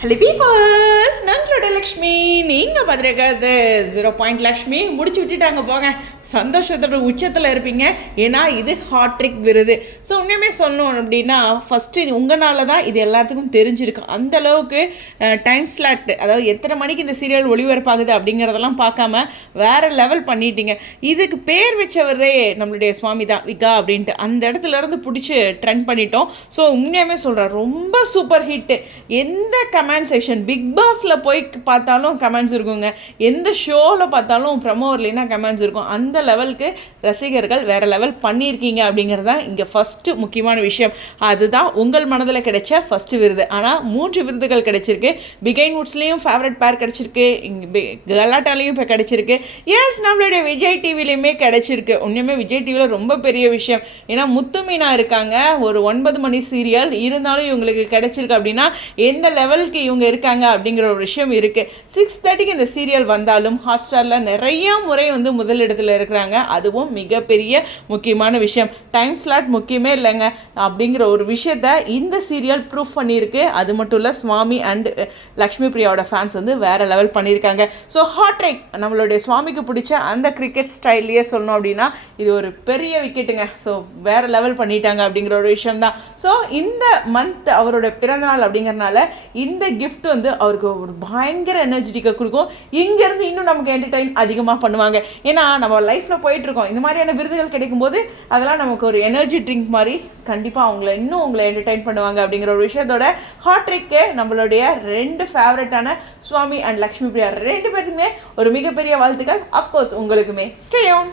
Hello பீஃபர்ஸ், நாங்களோட Lakshmi. நீங்கள் பார்த்துருக்காது 0 லக்ஷ்மி முடிச்சு விட்டுட்டாங்க. போங்க, சந்தோஷத்தோட உச்சத்தில் இருப்பீங்க. ஏன்னா இது ஹாட்ரிக் விருது. ஸோ உண்மையுமே சொல்லணும் அப்படின்னா ஃபஸ்ட்டு உங்களால் தான் இது எல்லாத்துக்கும் தெரிஞ்சிருக்கு. அந்தளவுக்கு டைம் ஸ்லாட், அதாவது எத்தனை மணிக்கு இந்த சீரியல் ஒளிபரப்பாகுது அப்படிங்கிறதெல்லாம் பார்க்காம வேறு லெவல் பண்ணிட்டீங்க. இதுக்கு பேர் வச்சவரே நம்மளுடைய சுவாமி தான், விகா அப்படின்ட்டு. அந்த இடத்துலேருந்து பிடிச்சி ட்ரெண்ட் பண்ணிட்டோம். ஸோ உண்மையுமே சொல்கிறேன், ரொம்ப சூப்பர் ஹிட்டு. எந்த கமெண்ட் செக்ஷன், பிக் பாஸில் போய் பார்த்தாலும் கமெண்ட்ஸ் இருக்குங்க, எந்த ஷோவில் பார்த்தாலும் ப்ரமோ இல்லைன்னா கமெண்ட்ஸ் இருக்கும். அந்த லெவலுக்கு ரசிகர்கள் வேறு லெவல் பண்ணியிருக்கீங்க அப்படிங்கிறது தான் இங்கே ஃபஸ்ட்டு முக்கியமான விஷயம். அதுதான் உங்கள் மனதில் கிடைச்ச ஃபஸ்ட்டு விருது. ஆனால் 3 விருதுகள் கிடைச்சிருக்கு. பிகைன் வுட்ஸ்லேயும் ஃபேவரட் பேர் கிடைச்சிருக்கு, இங்கே கலாட்டாலையும் இப்போ கிடைச்சிருக்கு. எஸ், நம்மளுடைய விஜய் டிவிலையுமே கிடைச்சிருக்கு. உண்மையுமே விஜய் டிவியில் ரொம்ப பெரிய விஷயம். ஏன்னா முத்துமீனா இருக்காங்க, ஒரு 9 மணி சீரியல் இருந்தாலும் இவங்களுக்கு கிடைச்சிருக்கு. அப்படின்னா எந்த லெவலுக்கு இவங்க இருக்காங்க அப்படிங்கிற ஒரு விஷயம் இருக்குது. 6:30க்கு இந்த சீரியல் வந்தாலும் ஹாட்ஸ்டாரில் நிறையா முறை வந்து முதலிடத்தில் இருக்கிறாங்க. அதுவும் மிகப்பெரிய முக்கியமான விஷயம். டைம் ஸ்லாட் முக்கியமே இல்லைங்க அப்படிங்கிற ஒரு விஷயத்த இந்த சீரியல் ப்ரூஃப் பண்ணியிருக்கு. அது மட்டும் இல்லை, சுவாமி அண்ட் லக்ஷ்மி பிரியாவோட ஃபேன்ஸ் வந்து வேறு லெவல் பண்ணியிருக்காங்க. ஸோ ஹாட்ரிக் நம்மளுடைய சுவாமிக்கு பிடிச்ச அந்த கிரிக்கெட் ஸ்டைல்லையே சொல்லணும் அப்படின்னா இது ஒரு பெரிய விக்கெட்டுங்க. ஸோ வேறு லெவல் பண்ணிட்டாங்க அப்படிங்கிற ஒரு விஷயம் தான். ஸோ இந்த மந்த் அவரோட பிறந்தநாள் அப்படிங்கிறனால இந்த கிஃப்ட் வந்து அவருக்கு ஒரு பயங்கர எனர்ஜெட்டிக்கை கொடுக்கும். இங்கேருந்து இன்னும் நமக்கு என்டர்டைன் அதிகமாக பண்ணுவாங்க. ஏன்னா நம்ம லைஃப்பில் போயிட்டுருக்கோம், இந்த மாதிரியான விருதுகள் கிடைக்கும்போது அதெல்லாம் நமக்கு ஒரு எனர்ஜி ட்ரிங்க் மாதிரி கண்டிப்பாக உங்களை என்டர்டைன் பண்ணுவாங்க அப்படிங்கிற ஒரு விஷயத்தோட ஹாட்ரிக்கு நம்மளுடைய 2 ஃபேவரட்டான சுவாமி அண்ட் லக்ஷ்மி பிரியா 2 பேருக்குமே ஒரு மிகப்பெரிய வாழ்த்துக்கள். அஃப்கோர்ஸ் உங்களுக்குமே. Stay on.